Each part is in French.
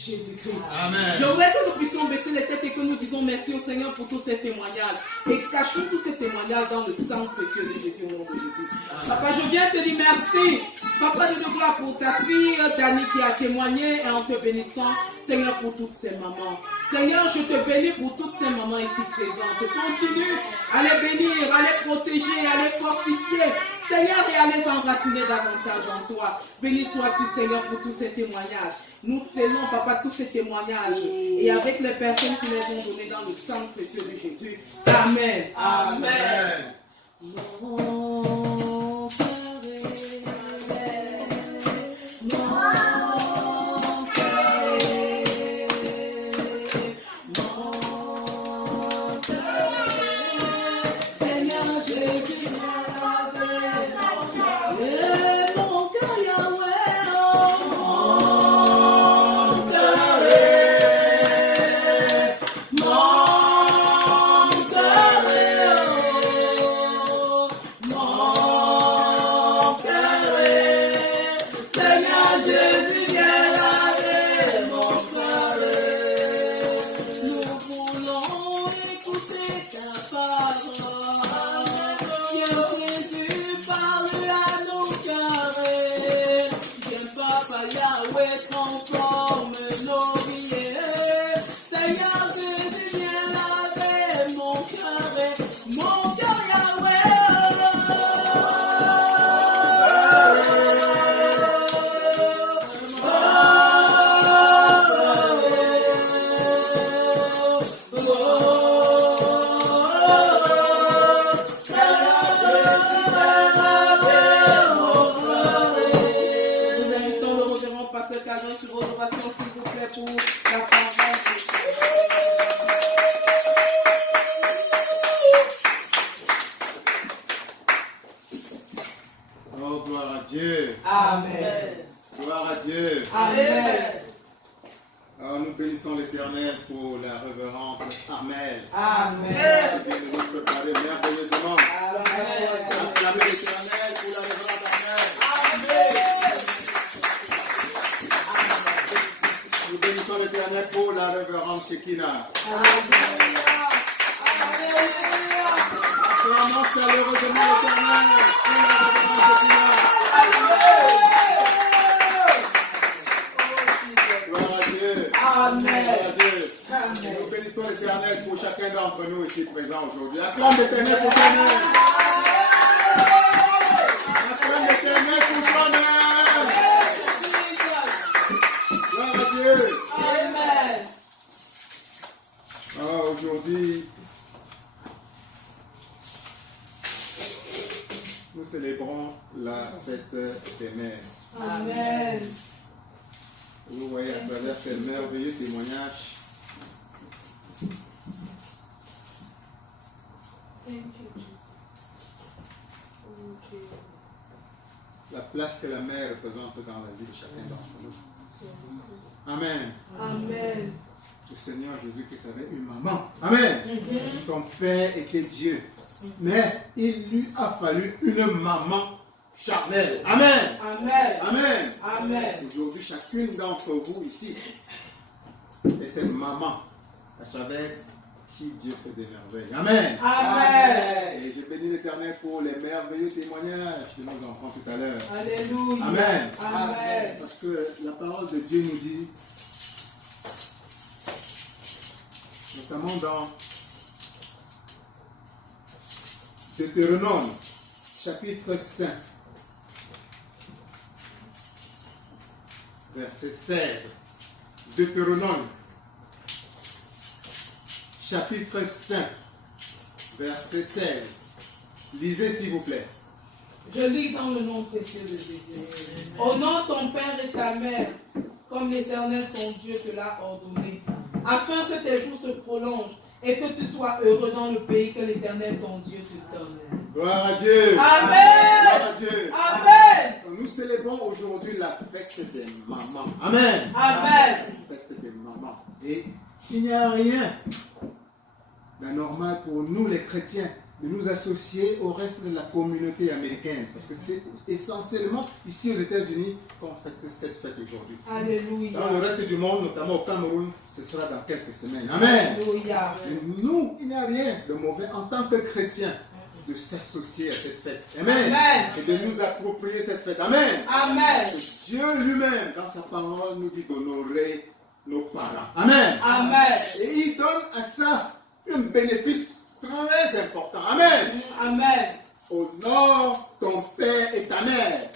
Jésus-Christ. Amen. Je voudrais que nous puissions baisser les têtes et que nous disons merci au Seigneur pour tous ces témoignages. Et cachons tous ces témoignages dans le sang précieux de Jésus au nom de Jésus. Papa, je viens te dire merci. Papa de gloire pour ta fille Dani qui a témoigné et en te bénissant, Seigneur, pour toutes ces mamans. Seigneur, je te bénis pour toutes ces mamans ici présentes. Continue à les bénir, à les protéger, à les fortifier. Seigneur, et à les enraciner davantage en toi. Béni sois-tu, Seigneur, pour tous ces témoignages. Nous scellons, Papa, tous ces témoignages. Et avec les personnes qui les ont donnés dans le sang précieux de Jésus. Amen. Amen. Mon cœur transforme nos vies. Seigneur Jésus, viens laver mon cœur Yahweh. Oh, gloire à Dieu. Amen. Gloire à Dieu. Amen. Alors, nous bénissons l'Éternel pour la révérende Armel. Amen. Qui vient de nous préparer merveilleusement. Acclamez l'Éternel pour la révérende Armel. Nous bénissons l'Éternel pour la révérende Shekinah. Acclamons chaleureusement l'Éternel pour la révérende Shekinah. Gloire à Dieu. Amen. Nous bénissons l'Éternel pour chacun d'entre nous ici présents aujourd'hui. Acclame l'Éternel pour toi-même. Acclame l'Éternel pour toi-même. Gloire à Dieu. Amen. Aujourd'hui, nous célébrons la fête des mères. Amen. Vous voyez à travers ces merveilleux témoignages, la place que la mère représente dans la vie de chacun d'entre nous. Amen. Amen. Le Seigneur Jésus-Christ avait une maman. Amen. Son père était Dieu. Mais il lui a fallu une maman charnelle. Amen. Amen. Amen. Amen. Aujourd'hui, chacune d'entre vous ici est cette maman à travers qui Dieu fait des merveilles. Amen. Amen. Et je bénis l'Éternel pour les merveilleux témoignages de nos enfants tout à l'heure. Alléluia. Amen. Amen. Parce que la parole de Dieu nous dit, notamment dans Deutéronome, chapitre 5, verset 16. Deutéronome, chapitre 5, verset 16. Lisez s'il vous plaît. Je lis dans le nom précieux de Jésus. Honore ton père et ta mère, comme l'Éternel ton Dieu te l'a ordonné, afin que tes jours se prolongent et que tu sois heureux dans le pays que l'Éternel ton Dieu te donne. Gloire à Dieu. Amen. Gloire à Dieu. Amen. Nous célébrons aujourd'hui la fête des mamans. Amen. Amen. La fête des mamans. Et il n'y a rien d'anormal pour nous les chrétiens de nous associer au reste de la communauté américaine. Parce que c'est essentiellement ici aux États-Unis qu'on fête cette fête aujourd'hui. Alléluia. Dans le reste du monde, notamment au Cameroun, ce sera dans quelques semaines. Amen. Alléluia. Mais nous, il n'y a rien de mauvais en tant que chrétiens de s'associer à cette fête. Amen. Amen. Et de nous approprier cette fête. Amen. Amen. Dieu lui-même, dans sa parole, nous dit d'honorer nos parents. Amen. Amen. Et il donne à ça un bénéfice très important. Amen. Amen. Honore ton père et ta mère,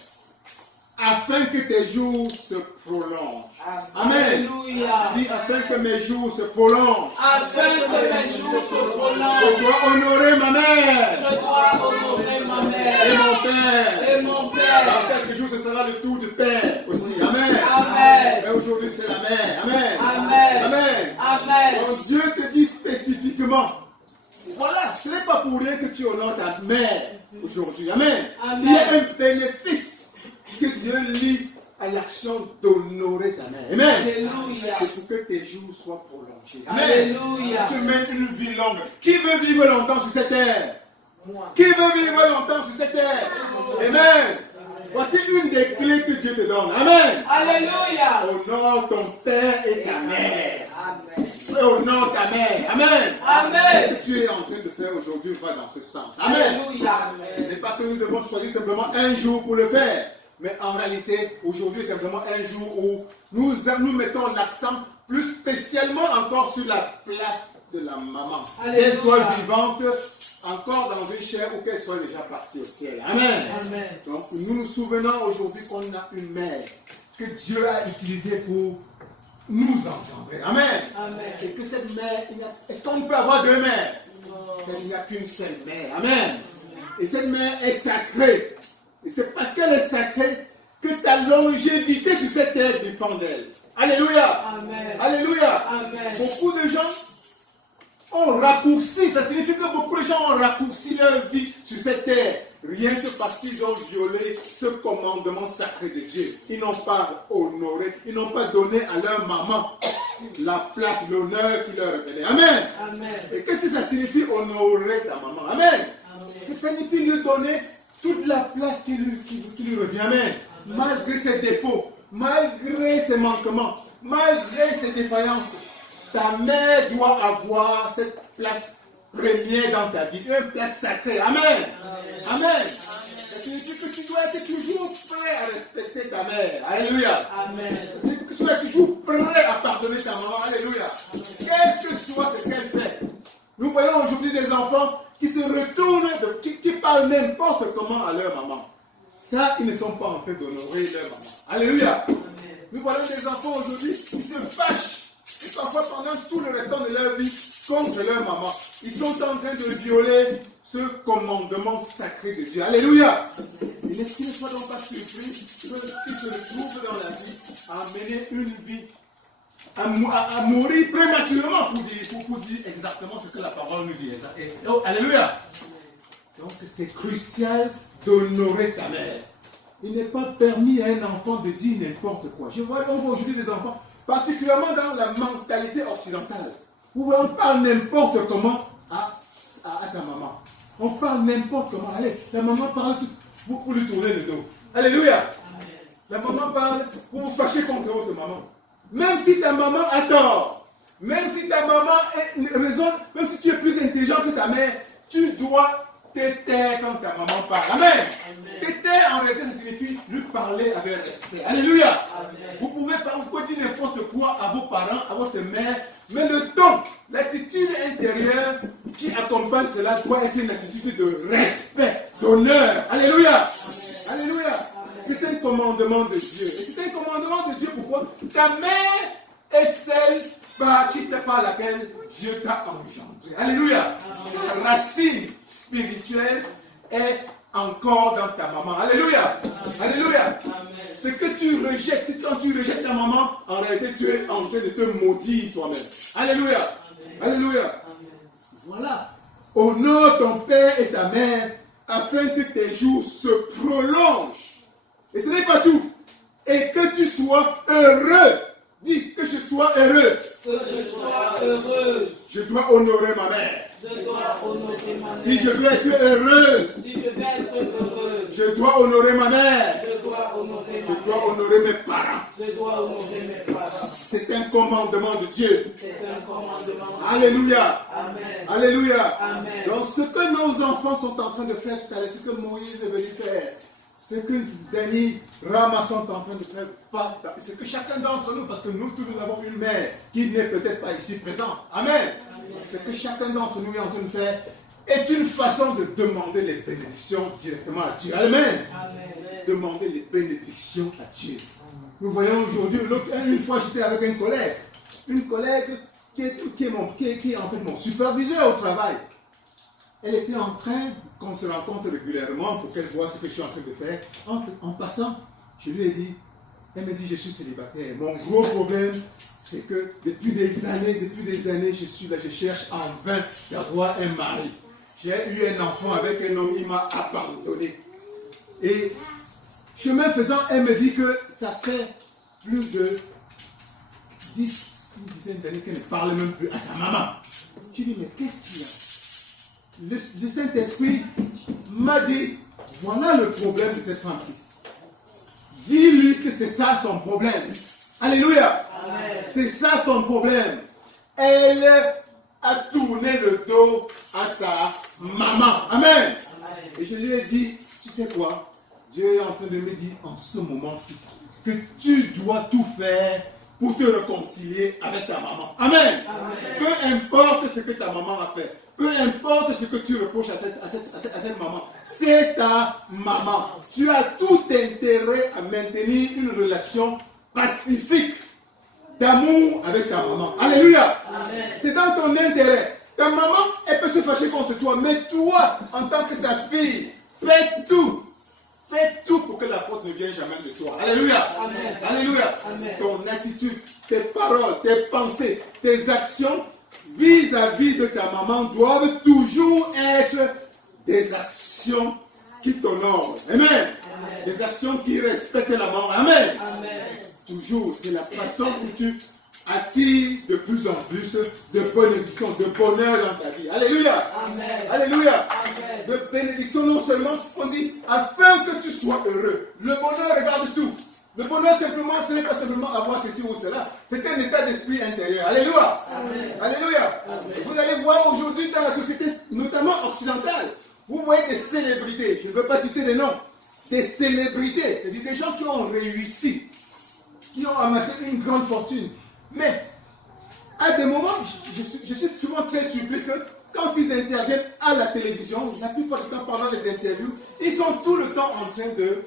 afin que tes jours se prolongent. Amen. Alléluia. Dis afin que mes jours se prolongent. Afin que mes jours se Je prolongent, dois honorer ma mère je dois honorer ma et mère mon père. et mon Dans père. quelques jours, ce sera le tour du père aussi. Amen. Amen. Mais aujourd'hui, c'est la mère. Amen. Amen. Amen. Amen. Donc Dieu te dit spécifiquement, voilà, ce n'est pas pour rien que tu honores ta mère aujourd'hui. Amen. Amen. Il y a un bénéfice que Dieu lie à l'action d'honorer ta mère. Amen. Alléluia. C'est pour que tes jours soient prolongés. Amen. Alléluia. Tu mènes une vie longue. Qui veut vivre longtemps sur cette terre? Moi. Qui veut vivre longtemps sur cette terre? Amen. Voici une des clés que Dieu te donne. Amen. Alléluia. Honore ton père et ta mère. Amen. Honore ta mère. Amen. Amen. Ce que tu es en train de faire aujourd'hui va dans ce sens. Amen. Alléluia. Ce n'est pas que nous devons choisir simplement un jour pour le faire. Mais en réalité, aujourd'hui, c'est simplement un jour où nous mettons l'accent plus spécialement encore sur la place de la maman. Alléluia. Qu'elle soit vivante, encore dans une chair ou qu'elle soit déjà partie au ciel. Amen. Amen. Donc nous nous souvenons aujourd'hui qu'on a une mère que Dieu a utilisée pour nous engendrer. Amen. Amen. Et que cette mère, est-ce qu'on peut avoir deux mères? Il n'y a qu'une seule mère. Amen. Et cette mère est sacrée. Et c'est parce qu'elle est sacrée que ta longévité sur cette terre dépend d'elle. Alléluia. Amen. Alléluia. Amen. Beaucoup de gens ont raccourci. Ça signifie que beaucoup de gens ont raccourci leur vie sur cette terre. Rien que parce qu'ils ont violé ce commandement sacré de Dieu. Ils n'ont pas honoré, ils n'ont pas donné à leur maman la place, l'honneur qui leur revenait. Amen. Amen. Et qu'est-ce que ça signifie honorer ta maman? Amen. Ça signifie lui donner toute la place qui lui revient. Amen. Malgré ses défauts, malgré ses manquements, malgré ses défaillances, ta mère doit avoir cette place première dans ta vie, une place sacrée. Amen. Amen. Ça signifie que tu dois être toujours prêt à respecter ta mère. Alléluia. Amen. Ça signifie que tu dois être toujours prêt à pardonner ta maman. Alléluia. Quel que soit ce qu'elle fait. Nous voyons aujourd'hui des enfants qui se retournent, qui parlent n'importe comment à leur maman. Ça, ils ne sont pas en train d'honorer leur maman. Alléluia. Nous voyons des enfants aujourd'hui qui se fâchent. Et parfois, pendant tout le restant de leur vie, contre leur maman, ils sont en train de violer ce commandement sacré de Dieu. Alléluia. Et n'est-ce qu'il ne soit donc pas surpris qu'ils se retrouvent dans la vie à mener une vie, à mourir prématurément pour dire exactement ce que la parole nous dit. Alléluia. Donc c'est crucial d'honorer ta mère. Il n'est pas permis à un enfant de dire n'importe quoi. On voit aujourd'hui des enfants, particulièrement dans la mentalité occidentale, où on parle n'importe comment à sa maman. On parle n'importe comment. Allez, la maman parle pour lui tourner le dos. Alléluia. La maman parle pour vous fâcher contre votre maman. Même si ta maman a tort, même si ta maman raisonne, même si tu es plus intelligent que ta mère, tu dois te taire quand ta maman parle. Amen. Te taire, en réalité, ça signifie lui parler avec respect. Alléluia. Amen. Vous pouvez dire n'importe quoi à vos parents, à votre mère, mais le ton, l'attitude intérieure qui accompagne cela doit être une attitude de respect, d'honneur. Alléluia. Amen. Alléluia. C'est un commandement de Dieu. Et c'est un commandement de Dieu pourquoi ta mère est celle par laquelle Dieu t'a engendré. Alléluia. La racine spirituelle est encore dans ta maman. Alléluia. Alléluia. Ce que tu rejettes, quand tu rejettes ta maman, en réalité tu es en train de te maudire toi-même. Alléluia. Alléluia. Voilà. Honore ton père et ta mère afin que tes jours se prolongent. Et ce n'est pas tout. Et que tu sois heureux. Dis que je sois heureux. Que je sois heureuse. Je dois honorer ma mère. Je dois honorer ma Si je veux être heureuse, Si je veux être heureuse, je dois honorer ma mère. je dois honorer Je ma dois mère. honorer mes parents. Je dois honorer mes parents. C'est un commandement de Dieu. C'est un commandement. Alléluia. Amen. Alléluia. Amen. Donc ce que nos enfants sont en train de faire, ce que Moïse est venu faire, ce que Dani, Rama sont en train de faire, c'est que chacun d'entre nous, parce que nous tous nous avons une mère qui n'est peut-être pas ici présente. Amen. Ce que chacun d'entre nous est en train de faire est une façon de demander les bénédictions directement à Dieu. Amen. Amen. Demander les bénédictions à Dieu. Nous voyons aujourd'hui, une fois j'étais avec une collègue qui est en fait mon superviseur au travail. Elle était en train, qu'on se rencontre régulièrement pour qu'elle voit ce que je suis en train de faire. En passant, je lui ai dit, elle me dit, je suis célibataire. Mon gros problème, c'est que depuis des années, je suis là, je cherche en vain d'avoir un mari. J'ai eu un enfant avec un homme, il m'a abandonné. Et chemin faisant, elle me dit que ça fait plus de une dizaine d'années qu'elle ne parle même plus à sa maman. Je dis, mais qu'est-ce qu'il y a? Le Saint-Esprit m'a dit, voilà le problème de cette femme-ci. Dis-lui que c'est ça son problème. Alléluia. C'est ça son problème. Elle a tourné le dos à sa maman. Amen. Et je lui ai dit, tu sais quoi? Dieu est en train de me dire en ce moment-ci que tu dois tout faire pour te réconcilier avec ta maman. Amen. Peu importe ce que ta maman a fait. Peu importe ce que tu reproches à cette maman, c'est ta maman. Tu as tout intérêt à maintenir une relation pacifique d'amour avec ta maman. Alléluia. C'est dans ton intérêt. Ta maman, elle peut se fâcher contre toi, mais toi, en tant que sa fille, fais tout. Fais tout pour que la faute ne vienne jamais de toi. Alléluia. Amen. Alléluia. Amen. Ton attitude, tes paroles, tes pensées, tes actions vis-à-vis de ta maman doivent toujours être des actions qui t'honorent. Amen. Des actions qui respectent la maman. Amen. Amen. Toujours, c'est la façon où tu attires de plus en plus de bénédictions, de bonheur dans ta vie. Alléluia. Amen. Alléluia. Amen. De bénédictions non seulement, on dit, afin que tu sois heureux. Le bonheur regarde tout. Le bonheur simplement, ce n'est pas simplement avoir ceci ou cela. C'est un état d'esprit intérieur. Alléluia. Amen. Alléluia. Amen. Vous allez voir aujourd'hui dans la société, notamment occidentale, vous voyez des célébrités. Je ne veux pas citer des noms. Des célébrités. C'est-à-dire des gens qui ont réussi, qui ont amassé une grande fortune. Mais, à des moments, je suis souvent très surpris que quand ils interviennent à la télévision, la plupart du temps pendant les interviews, ils sont tout le temps en train de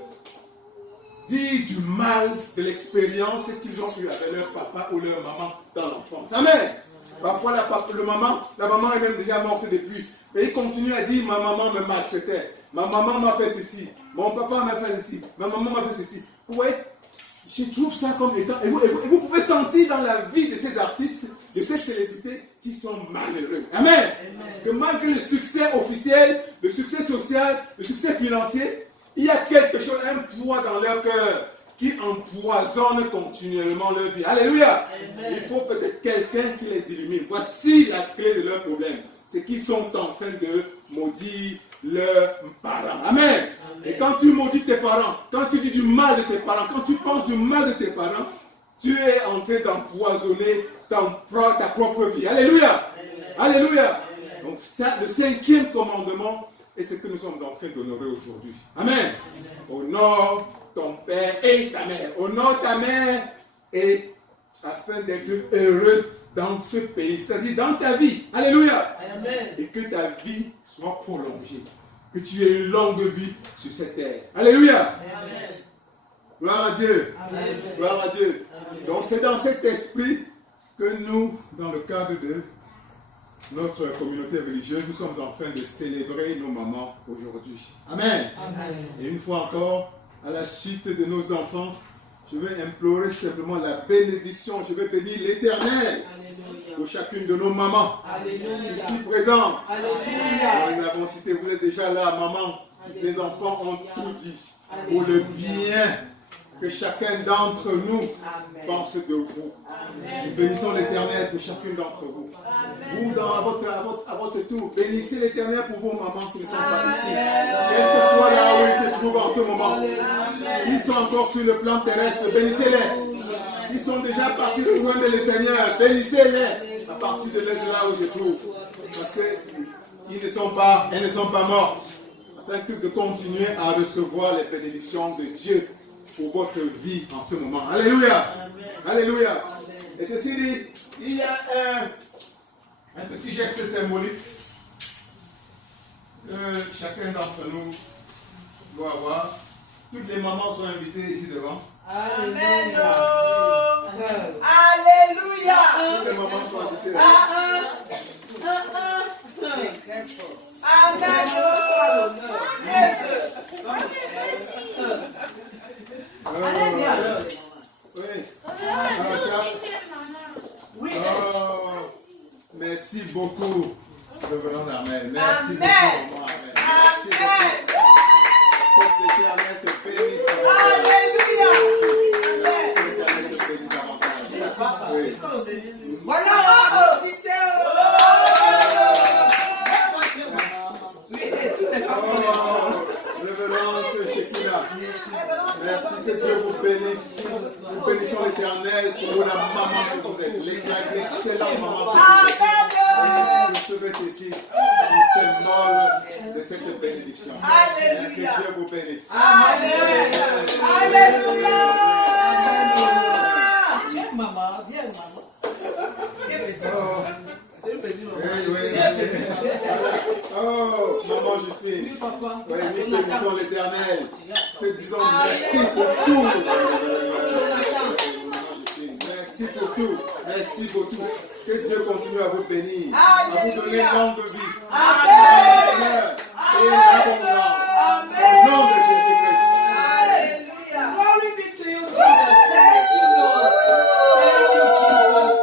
dire du mal de l'expérience qu'ils ont eue avec leur papa ou leur maman dans l'enfance. Amen. Parfois la maman est même déjà morte depuis. Et ils continuent à dire, ma maman me maltraitait. Ma maman m'a fait ceci. Mon papa m'a fait ceci. Ma maman m'a fait ceci. Vous voyez, je trouve ça comme étant... Et vous pouvez sentir dans la vie de ces artistes, de ces célébrités, qui sont malheureux. Amen. Amen. Que malgré le succès officiel, le succès social, le succès financier, il y a quelque chose, un poids dans leur cœur qui empoisonne continuellement leur vie. Alléluia. Amen. Il faut peut-être quelqu'un qui les illumine. Voici la clé de leur problème. C'est qu'ils sont en train de maudire leurs parents. Amen. Amen. Et quand tu maudis tes parents, quand tu dis du mal de tes parents, quand tu penses du mal de tes parents, tu es en train d'empoisonner ta propre vie. Alléluia. Amen. Alléluia. Amen. Donc ça, le 5e commandement, et c'est ce que nous sommes en train d'honorer aujourd'hui. Amen. Amen. Honore ton père et ta mère. Honore ta mère et afin d'être heureux dans ce pays, c'est-à-dire dans ta vie. Alléluia. Amen. Et que ta vie soit prolongée. Que tu aies une longue vie sur cette terre. Alléluia. Amen. Gloire à Dieu. Amen. Gloire à Dieu. Amen. Donc c'est dans cet esprit que nous, dans le cadre de notre communauté religieuse, nous sommes en train de célébrer nos mamans aujourd'hui. Amen. Amen. Et une fois encore, à la suite de nos enfants, je vais implorer simplement la bénédiction. Je vais bénir l'Éternel pour chacune de nos mamans. Alléluia. Ici présentes. Alléluia. Nous avons cité, vous êtes déjà là, maman. Alléluia. Les enfants ont tout dit pour le bien Que chacun d'entre nous pense de vous. Nous bénissons l'Éternel pour chacune d'entre vous. Vous, à votre tour, bénissez l'Éternel pour vos mamans qui ne sont pas ici. Quel que soit là où ils se trouvent en ce moment. S'ils sont encore sur le plan terrestre, bénissez-les. S'ils sont déjà partis rejoindre le Seigneur, bénissez-les à partir de là où ils se trouvent. Parce qu'elles ne sont pas mortes. Afin de continuer à recevoir les bénédictions de Dieu pour votre vie en ce moment. Alléluia. Alléluia. Et ceci dit, il y a un petit geste symbolique que chacun d'entre nous doit avoir. Toutes les mamans sont invitées ici devant. Amen. Alléluia. Toutes les mamans sont invitées devant. Amen. Oui. Merci beaucoup, Révérend Armel. Merci beaucoup, maman Armel. Merci beaucoup. Que l'Éternel te bénisse. Alléluia. Que l'Éternel te bénisse davantage. Oui. Voilà. Révérende Shekina, merci que Dieu vous bénisse. Nous bénissons l'Éternel pour la maman que vous êtes, l'excellente maman que vous êtes. Recevez ceci en symbole de cette bénédiction. Que Dieu vous bénisse. Alléluia. Alléluia. Viens maman, viens maman. Oh, maman Justine. Oui, papa. Oui, nous bénissons l'Éternel. Te disons merci pour tout. Merci pour tout. Merci pour tout. Que Dieu continue à vous bénir. À vous donner longue vie. Amen. Et l'abondance. Au nom de Jésus-Christ. Alléluia. Glory be to you, Jesus. Thank you, Lord. Thank you, Jesus.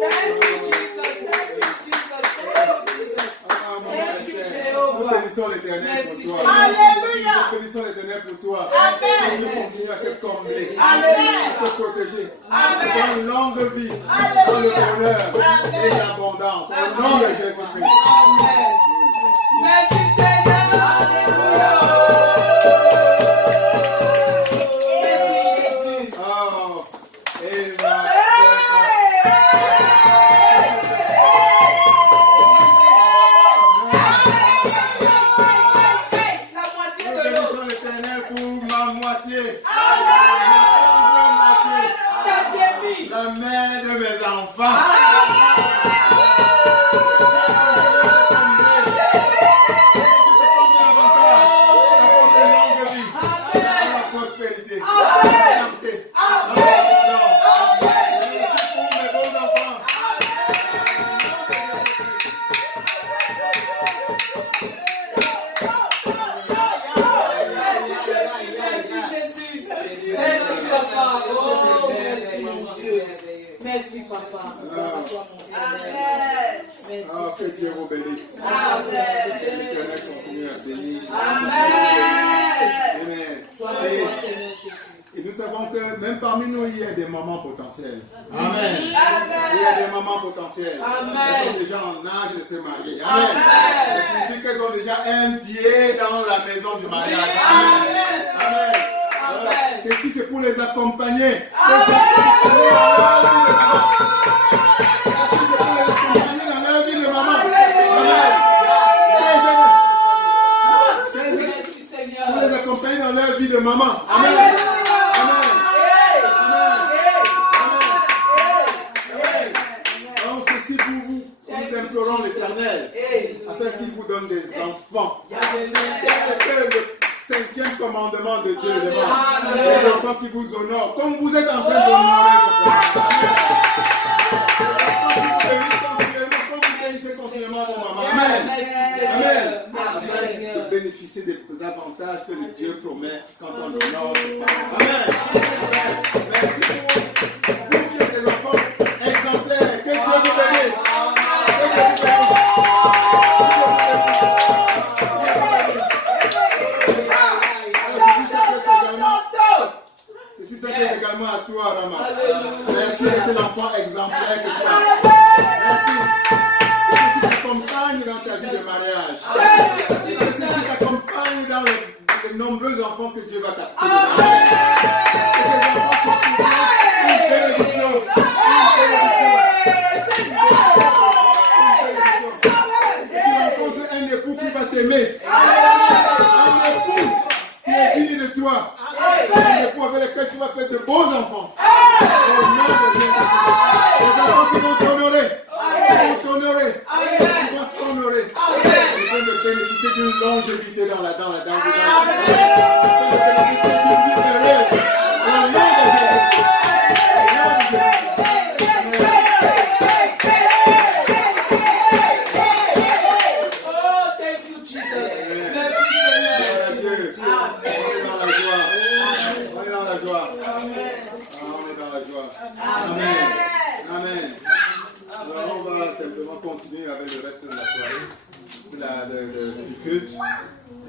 Thank you, Jesus. Thank you, Jesus. Thank you, Nous Jehovah. bénissons l'Éternel pour toi. Alléluia. Nous bénissons l'Éternel pour toi. Amen. Que Dieu continue à te combler, Amen. à te protéger, Amen. dans une longue vie, Alléluia. dans le bonheur Amen. et l'abondance. Au nom de Jésus-Christ. Amen. Merci, Seigneur. Alléluia. Merci, Jésus. Oh, et ma La moitié Nous de l'eau. bénissons l'Éternel pour ma moitié. Ta guéri. La mère de mes enfants. La prospérité, la santé, l'abondance. Merci pour mes beaux enfants. Merci, Jésus. Merci, papa. Oh, merci, mon Dieu. Merci, papa. Merci. Oh, que Dieu vous bénisse. Amen. Que l'Éternel continue à bénir. Amen. Amen. Et nous savons que même parmi nous, il y a des mamans potentielles. Amen. Il y a des mamans potentielles. Amen. Elles sont déjà en âge de se marier. Amen. Ça signifie qu'elles ont déjà un pied dans la maison du mariage. Amen. Amen. Amen. Ceci, c'est pour les accompagner. Dans leur vie de maman. Amen. Merci, Seigneur. Pour les accompagner dans leur vie de maman. Amen. Donc ceci pour vous, nous implorons l'Éternel afin qu'il vous donne des enfants. C'est le 5e commandement de Dieu demande. Des enfants qui vous honorent, comme vous êtes en train d'honorer votre comme vous bénissez continuellement vos mamans. Amen. Amen. Afin de bénéficier des avantages que le Dieu promet quand on honore. Amen. Merci pour vous qui êtes des enfants exemplaires. Que Dieu vous bénisse. Que Dieu vous bénisse. Ceci que Dieu va t'apporter. Que ces enfants sont pour toi une bénédiction. Tu rencontres un époux qui va t'aimer. Un époux qui est digne de toi. Un époux avec lequel tu vas faire de beaux enfants. Au nom de Jésus. Les enfants qui vont t'honorer. Ils vont t'honorer. Ils vont t'honorer. Ils vont te bénéficier d'une longévité dans la vie. Ils vont te bénéficier d'une vie heureuse. Au nom de Jésus. Amen. Amen. Alors on va simplement continuer avec le reste de la soirée, du culte.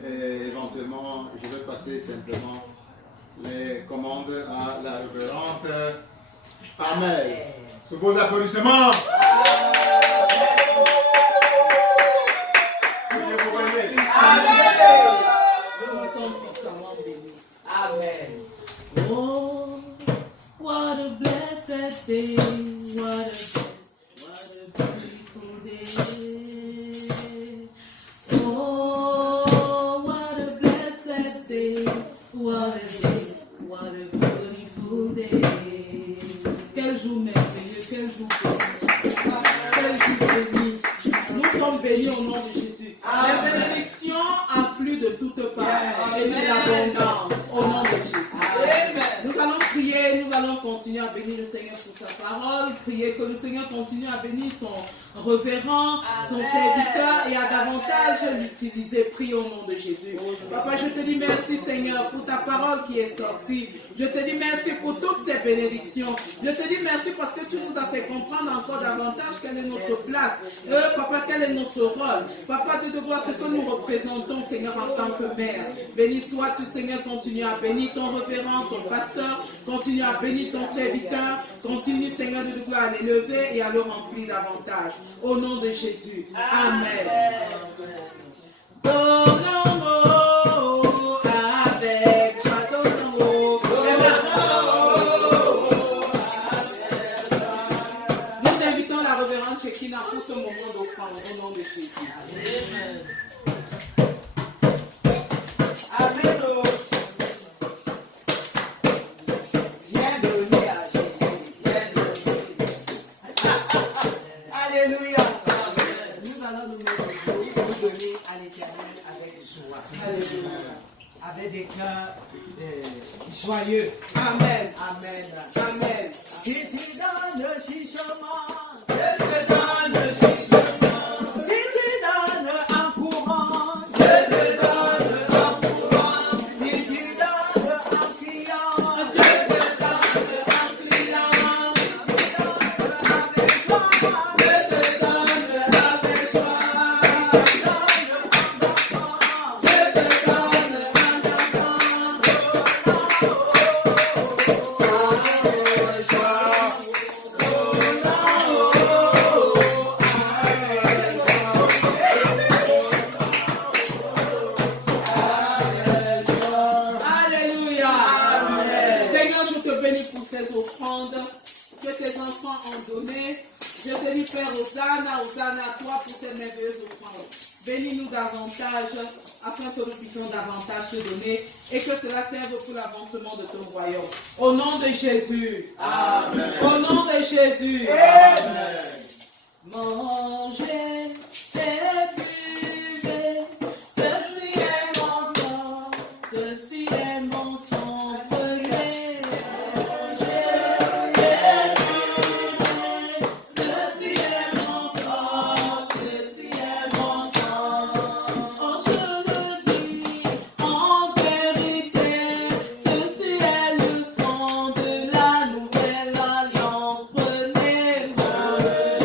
Et éventuellement, je vais passer simplement les commandes à la révérende Amen. Sous vos applaudissements. Dieu vous bénisse. Nous sommes puissamment bénis. Amen. Oh, what a blessed day, what a beautiful day. Oh, what a blessed day, what a beautiful day. Quel jour merveilleux, quel jour béni. Nous sommes bénis au nom de Jésus. Les bénédictions affluent de toutes parts et c'est l'abondance au nom de Jésus. Nous allons prier, nous allons continuer à bénir le Seigneur pour sa parole, prier que le Seigneur continue à bénir son révérend, son serviteur et à davantage l'utiliser. Prie au nom de Jésus. Papa, je te dis merci Seigneur pour ta parole qui est sortie. Je te dis merci pour toutes ces bénédictions. Je te dis merci parce que tu nous as fait comprendre encore davantage quelle est notre place. Papa, quel est notre rôle. Papa, de voir ce que nous représentons Seigneur en tant que mère. Béni sois-tu Seigneur, continue à bénir ton révérend, ton pasteur, continue à bénir ton serviteur, continue Seigneur de devoir l'élever et à le remplir davantage. Au nom de Jésus. Amen. Donnons-nous avec joie, donnons-nous. Nous invitons la révérende Shekinah pour ce moment d'offrande au nom de Jésus. Amen. Bienvenue à Jésus. Alléluia. Nous allons nous donner à l'Éternel avec joie. Alléluia. Avec des cœurs joyeux. Amen. Amen. Amen. Si tu donnes le chichement, Je te donne le chichement. si tu donnes un courant, Je te donne un courant. si tu donnes un client, Je te donne un client. tu donnes avec joie, Je te donne avec joie. tu donnes un enfant. Je te donne un enfant. Alléluia. Seigneur, je te bénis pour ces offrandes que tes enfants ont données. Je te dis, Père, Hosanna, Hosanna à toi pour ces merveilleuses offrandes. Bénis-nous davantage afin que nous puissions davantage te donner et que cela serve pour l'avancement de ton royaume. Au nom de Jésus. Amen. Au nom de Jésus. Amen. Mangez et buvez, ceci est mon corps, ceci est mon sang brûlé. Mangez et buvez, ceci est mon corps, ceci est mon sang. Oh, je le dis en vérité, ceci est le sang de la nouvelle alliance. Prenez-le.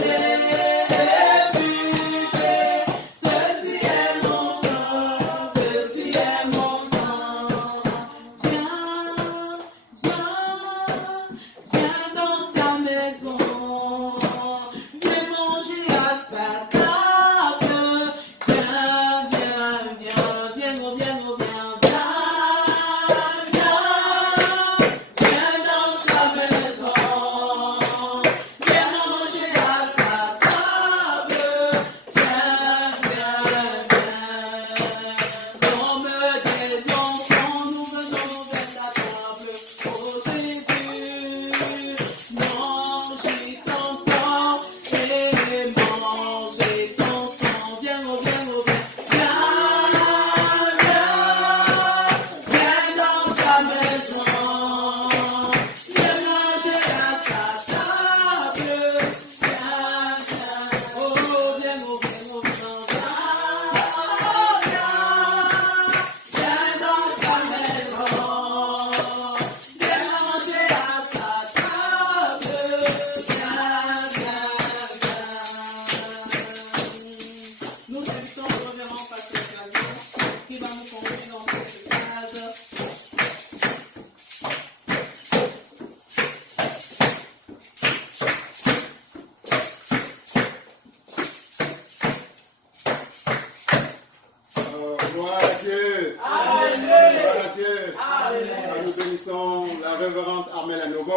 révérende Armelle à nouveau.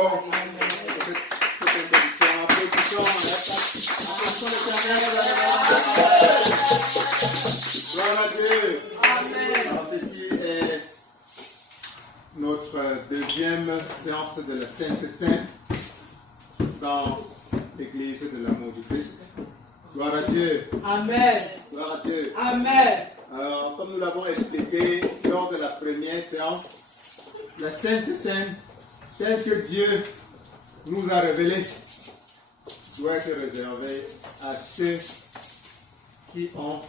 Cette introduction, applaudissons l'éternel. Gloire à Dieu. Amen. Alors, ceci est notre deuxième séance de la Sainte Seine dans l'église de l'amour du Christ. Gloire à Dieu. Amen. Gloire à Dieu. Amen. Alors, comme nous l'avons expliqué lors de la première séance, la Sainte Seine, telle que Dieu nous a révélée, doit être réservée à ceux qui ont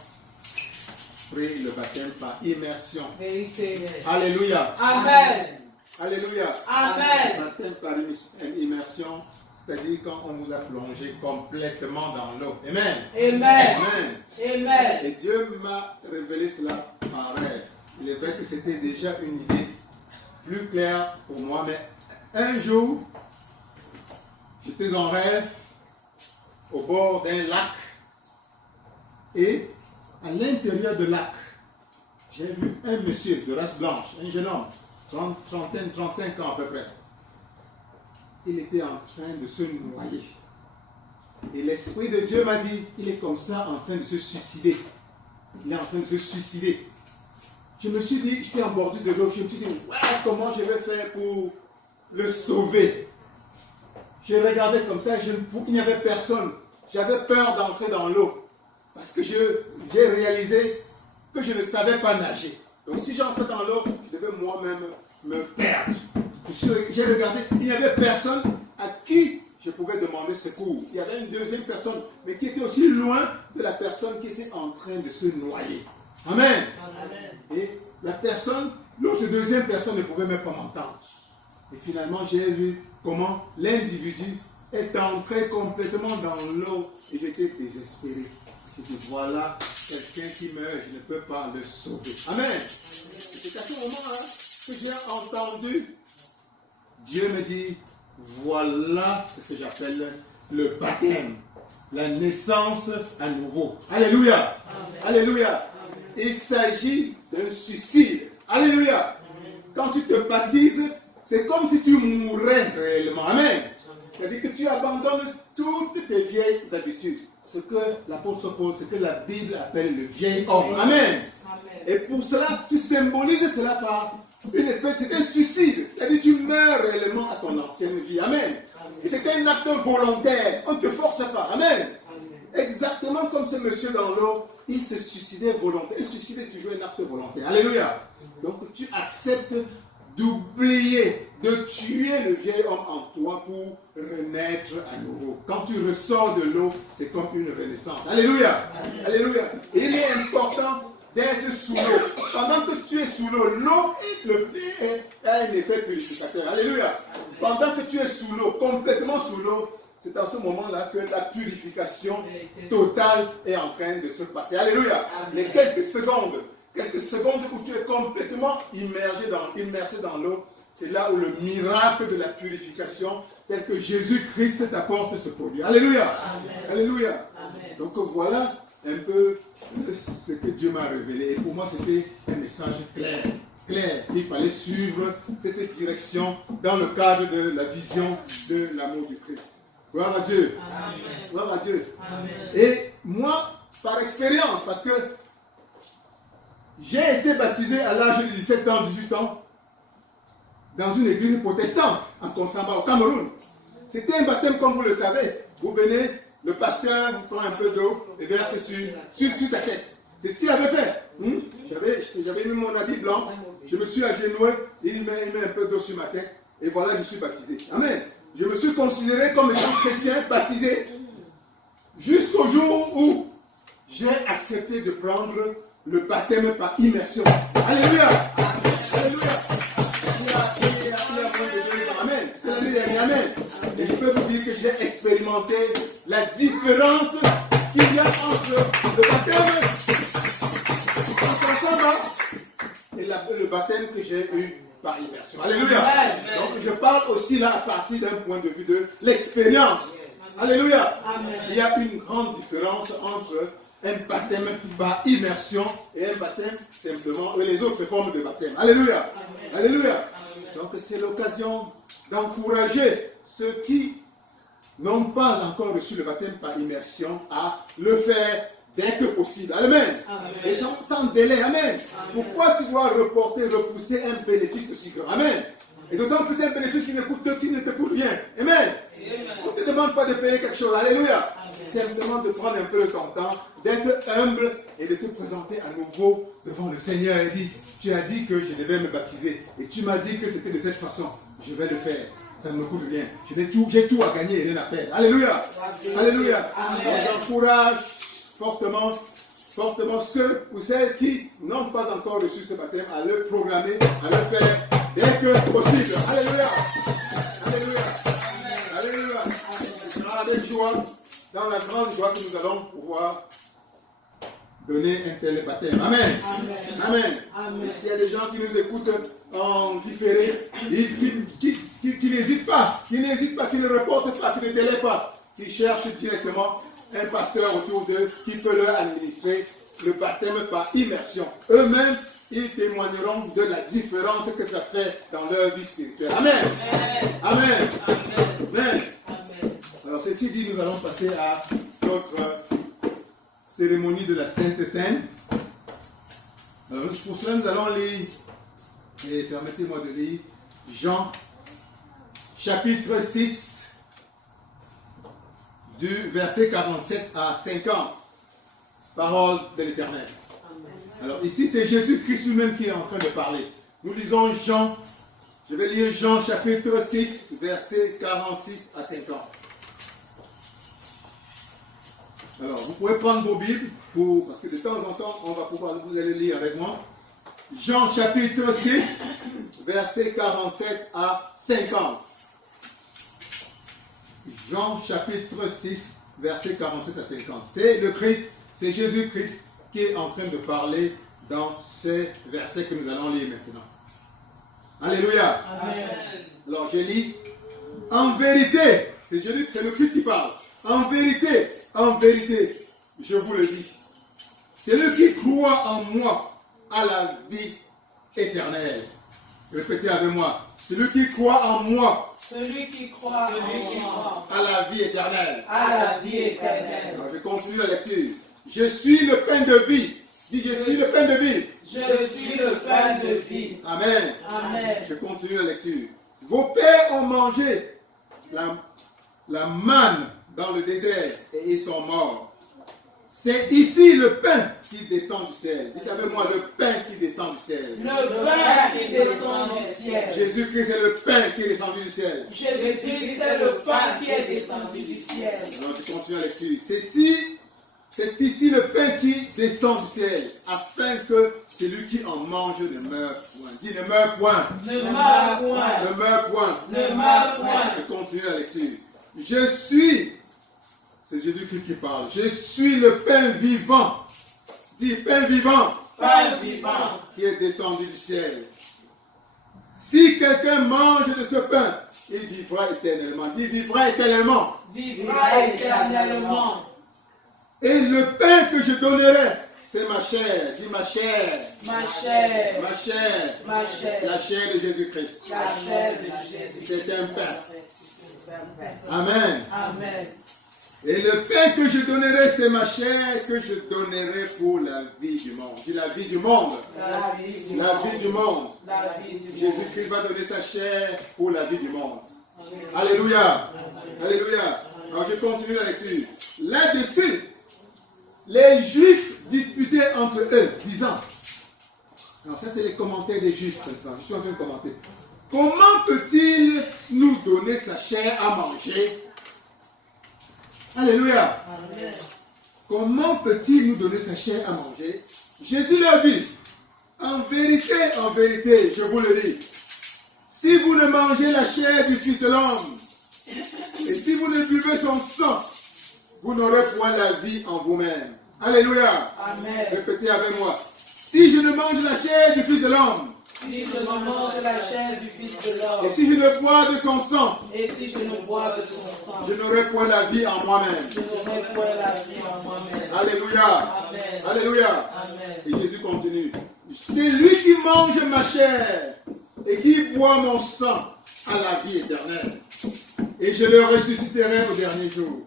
pris le baptême par immersion. Vérité. Alléluia. Amen. Alléluia. Amen. Baptême par immersion, c'est-à-dire quand on nous a plongé complètement dans l'eau. Amen. Amen. Amen. Amen. Et Dieu m'a révélé cela par rêve. Il est vrai que c'était déjà une idée plus claire pour moi, mais un jour, j'étais en rêve au bord d'un lac et à l'intérieur du lac, j'ai vu un monsieur de race blanche, un jeune homme, 35 ans à peu près. Il était en train de se noyer. Et l'Esprit de Dieu m'a dit, il est comme ça en train de se suicider. Il est en train de se suicider. Je me suis dit, j'étais en bordure de l'eau, je me suis dit, ouais, comment je vais faire pour le sauver? J'ai regardé comme ça, il n'y avait personne. J'avais peur d'entrer dans l'eau. Parce que j'ai réalisé que je ne savais pas nager. Donc si j'entrais dans l'eau, je devais moi-même me perdre. J'ai regardé, il n'y avait personne à qui je pouvais demander secours. Il y avait une deuxième personne, mais qui était aussi loin de la personne qui était en train de se noyer. Amen. Amen. Et l'autre deuxième personne ne pouvait même pas m'entendre. Et finalement, j'ai vu comment l'individu est entré complètement dans l'eau et j'étais désespéré. Je dis, voilà quelqu'un qui meurt, je ne peux pas le sauver. Amen. C'est à ce moment-là que j'ai entendu Dieu me dit, voilà ce que j'appelle le baptême, la naissance à nouveau. Alléluia. Amen. Alléluia. Amen. Il s'agit d'un suicide. Alléluia. Amen. Quand tu te baptises, c'est comme si tu mourais réellement. Amen. C'est-à-dire que tu abandonnes toutes tes vieilles habitudes. Ce que l'apôtre Paul, ce que la Bible appelle le vieil homme. Amen. Amen. Et pour cela, tu symbolises cela par une espèce de suicide. C'est-à-dire que tu meurs réellement à ton ancienne vie. Amen. Amen. Et c'est un acte volontaire. On ne te force pas. Amen. Amen. Exactement comme ce monsieur dans l'eau, il se suicidait volontaire. Et suicider est toujours un acte volontaire. Alléluia. Donc tu acceptes d'oublier, de tuer le vieil homme en toi pour renaître à nouveau. Quand tu ressors de l'eau, c'est comme une renaissance. Alléluia. Amen. Alléluia. Et il est important d'être sous l'eau. Pendant que tu es sous l'eau, l'eau a un effet purificateur. Alléluia. Pendant que tu es sous l'eau, complètement sous l'eau, c'est à ce moment-là que la purification totale est en train de se passer. Alléluia. Les quelques secondes où tu es complètement immersé dans l'eau, c'est là où le miracle de la purification, tel que Jésus-Christ t'apporte, se produit. Alléluia. Amen. Alléluia. Amen. Donc voilà un peu ce que Dieu m'a révélé. Et pour moi, c'était un message clair. Il fallait suivre cette direction dans le cadre de la vision de l'amour du Christ. Gloire à Dieu. Amen. Gloire à Dieu. Amen. Et moi, par expérience, parce que j'ai été baptisé à l'âge de 17 ans, 18 ans, dans une église protestante, en Konsamba, au Cameroun. C'était un baptême comme vous le savez. Vous venez, le pasteur vous prend un peu d'eau et verse sur ta tête. C'est ce qu'il avait fait. J'avais mis mon habit blanc, je me suis agenouillé, il met un peu d'eau sur ma tête, et voilà, je suis baptisé. Amen. Je me suis considéré comme un chrétien baptisé jusqu'au jour où j'ai accepté de prendre le baptême par immersion. Alléluia. Alléluia. Amen. C'était l'année dernière. Amen. Et je peux vous dire que j'ai expérimenté la différence qu'il y a entre le baptême et le baptême que j'ai eu par immersion. Alléluia. Donc je parle aussi là à partir d'un point de vue de l'expérience. Alléluia. Il y a une grande différence entre un baptême par immersion et un baptême simplement, et les autres formes de baptême. Alléluia. Alléluia. Donc c'est l'occasion d'encourager ceux qui n'ont pas encore reçu le baptême par immersion à le faire dès que possible. Amen. Et sans délai. Amen. Pourquoi tu dois repousser un bénéfice aussi grand? Amen. Et d'autant plus un bénéfice qui ne te coûte rien. Amen. On ne te demande pas de payer quelque chose. Alléluia. Simplement de prendre un peu de ton temps, d'être humble et de te présenter à nouveau devant le Seigneur et dire, tu as dit que je devais me baptiser et tu m'as dit que c'était de cette façon. Je vais le faire. Ça ne me coûte rien. J'ai tout à gagner et rien à perdre. Alléluia. Alléluia. J'encourage fortement ceux ou celles qui n'ont pas encore reçu ce baptême à le programmer, à le faire dès que possible. Alléluia. Alléluia. Alléluia. Ce sera avec joie, dans la grande joie que nous allons pouvoir donner un tel baptême. Amen. Amen. Amen. S'il y a des gens qui nous écoutent en différé, qui n'hésitent pas, qui ne reportent pas, qui ne délaient pas, qui cherchent directement un pasteur autour d'eux qui peut leur administrer le baptême par immersion. Eux-mêmes, ils témoigneront de la différence que ça fait dans leur vie spirituelle. Amen. Amen. Amen. Alors, ceci dit, nous allons passer à notre cérémonie de la Sainte Seine. Alors, pour cela, nous allons lire, et permettez-moi de lire, Jean, chapitre 6, du verset 47 à 50. Parole de l'Éternel. Alors ici, c'est Jésus-Christ lui-même qui est en train de parler. Nous lisons Jean, je vais lire Jean chapitre 6, verset 46 à 50. Alors, vous pouvez prendre vos Bibles, parce que de temps en temps, on va pouvoir, vous allez lire avec moi. Jean chapitre 6, verset 47 à 50. Jean chapitre 6, verset 47 à 50. C'est le Christ, c'est Jésus-Christ qui est en train de parler dans ces versets que nous allons lire maintenant. Alléluia. Amen. Alors je lis. En vérité, c'est le Christ qui parle. En vérité, je vous le dis. Celui qui croit en moi a la vie éternelle. Répétez avec moi. Celui qui croit en moi. Celui qui croit en moi à la vie éternelle. À la vie éternelle. Alors, je continue la lecture. Je suis le pain de vie. Dis, je suis le pain de vie. Je suis le pain de vie. Amen. Amen. Je continue la lecture. Vos pères ont mangé la manne dans le désert et ils sont morts. C'est ici le pain qui descend du ciel. Dites avec moi, le pain qui descend du ciel. Le pain qui descend du ciel. Jésus-Christ est le pain qui est descendu du ciel. Jésus-Christ est le pain qui est descendu du ciel. Alors je continue la lecture. C'est ici le pain qui descend du ciel, afin que celui qui en mange ne meure point. Dis, ne meure point. Ne meure point. Ne meure point. Ne meure point. Je continue la lecture. Je suis, c'est Jésus-Christ qui parle, je suis le pain vivant. Dis, pain vivant. Pain vivant. Qui est descendu du ciel. Si quelqu'un mange de ce pain, il vivra éternellement. Dis, vivra éternellement. Vivra éternellement. Et le pain que je donnerai, c'est ma chair. Dis ma chair. Ma chair. Ma chair. Ma chair. La chair de Jésus-Christ. La chair de Jésus. C'est un pain. Amen. Amen. Et le pain que je donnerai, c'est ma chair que je donnerai pour la vie du monde. Dis la vie du monde. La vie du La monde. vie du monde. La vie du monde. Jésus-Christ va donner sa chair pour la vie du monde. Alléluia. Alléluia. Alors je continue la lecture. Là-dessus, les Juifs disputaient entre eux, disant, alors ça c'est les commentaires des Juifs, je suis en train de commenter. Comment peut-il nous donner sa chair à manger? Alléluia. Amen. Comment peut-il nous donner sa chair à manger? Jésus leur dit, en vérité, je vous le dis, si vous ne mangez la chair du Fils de l'homme, et si vous ne buvez son sang, vous n'aurez point la vie en vous-même. Alléluia. Amen. Répétez avec moi. Si je ne mange la chair du Fils de l'homme, Si je ne mange la chair du Fils de l'homme, et si je ne bois de son sang, et si je ne bois de son sang, je n'aurai point la vie en moi-même. je n'aurai point la vie en moi-même. Alléluia. Amen. Alléluia. Amen. Et Jésus continue. C'est lui qui mange ma chair et qui boit mon sang à la vie éternelle. Et je le ressusciterai au dernier jour.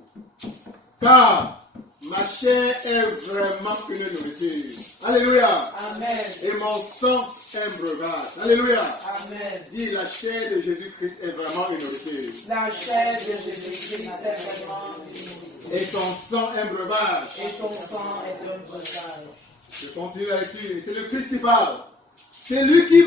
Car ma chair est vraiment une nourriture. Alléluia. Amen. Et mon sang est un breuvage. Alléluia. Amen. Dis, la chair de Jésus-Christ est vraiment une nourriture. La chair de Jésus-Christ est vraiment une nourriture. Et ton sang est un breuvage. Et ton sang est un breuvage. Je continue la lecture. C'est le Christ qui parle. C'est lui qui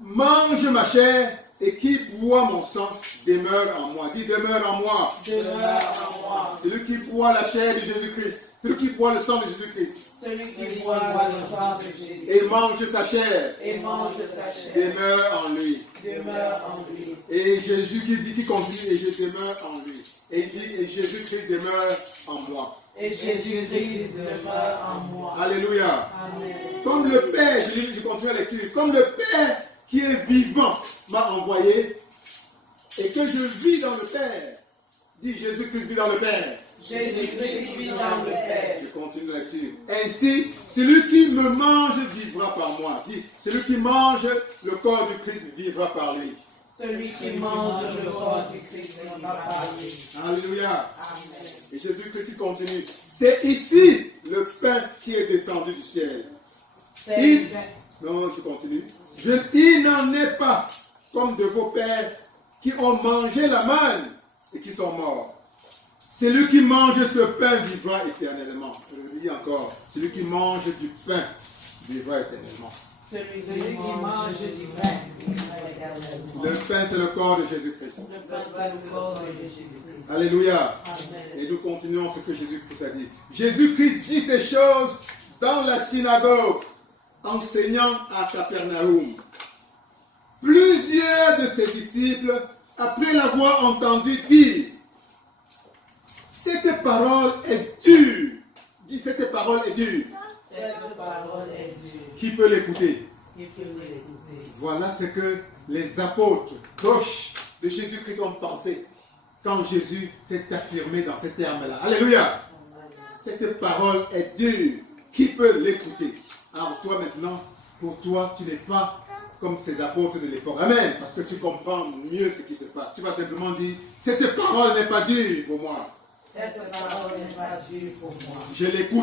mange ma chair et qui boit mon sang demeure en moi. Dis, demeure en moi. Demeure en moi. Celui qui boit la chair de Jésus-Christ. Celui qui boit le sang de Jésus-Christ. Celui qui boit le sang de Jésus Et mange sa chair. et mange sa chair Demeure en lui. demeure en lui. Et Jésus qui continue, et je demeure en lui. Et il dit, et Jésus-Christ demeure en moi. Et Jésus-Christ demeure en moi. Alléluia. Amen. Comme le Père, je continue la lecture, comme le Père qui est vivant m'a envoyé, et que je vis dans le Père. Dis, Jésus-Christ vit dans le Père. Jésus-Christ vit dans le Père. Je continue la lecture. Ainsi, celui qui me mange vivra par moi. Dis, celui qui mange le corps du Christ vivra par lui. Celui qui mange le corps du Christ vivra par lui. Alléluia. Amen. Et Jésus-Christ continue. C'est ici le pain qui est descendu du ciel. C'est Non, je continue. Il n'en est pas comme de vos pères qui ont mangé la manne et qui sont morts. Celui qui mange ce pain vivra éternellement. Je le dis encore. Celui qui mange du pain vivra éternellement. celui qui mange du pain vivra éternellement. Le pain, c'est le corps de Jésus-Christ. Le pain, c'est le corps de Jésus-Christ. Alléluia. Amen. Et nous continuons ce que Jésus-Christ a dit. Jésus-Christ dit ces choses dans la synagogue, enseignant à Capernaum. Plusieurs de ses disciples, après l'avoir entendu dire, cette parole est dure. Dis, cette parole est dure. Cette parole est dure. Qui peut l'écouter? Qui peut l'écouter? Voilà ce que les apôtres proches de Jésus-Christ ont pensé quand Jésus s'est affirmé dans ces termes-là. Alléluia. Cette parole est dure. Qui peut l'écouter? Alors toi maintenant, pour toi, tu n'es pas comme ces apôtres de l'époque. Amen. Parce que tu comprends mieux ce qui se passe. Tu vas simplement dire, cette parole n'est pas dure pour moi. Cette parole n'est pas dure pour moi. Je l'écoute.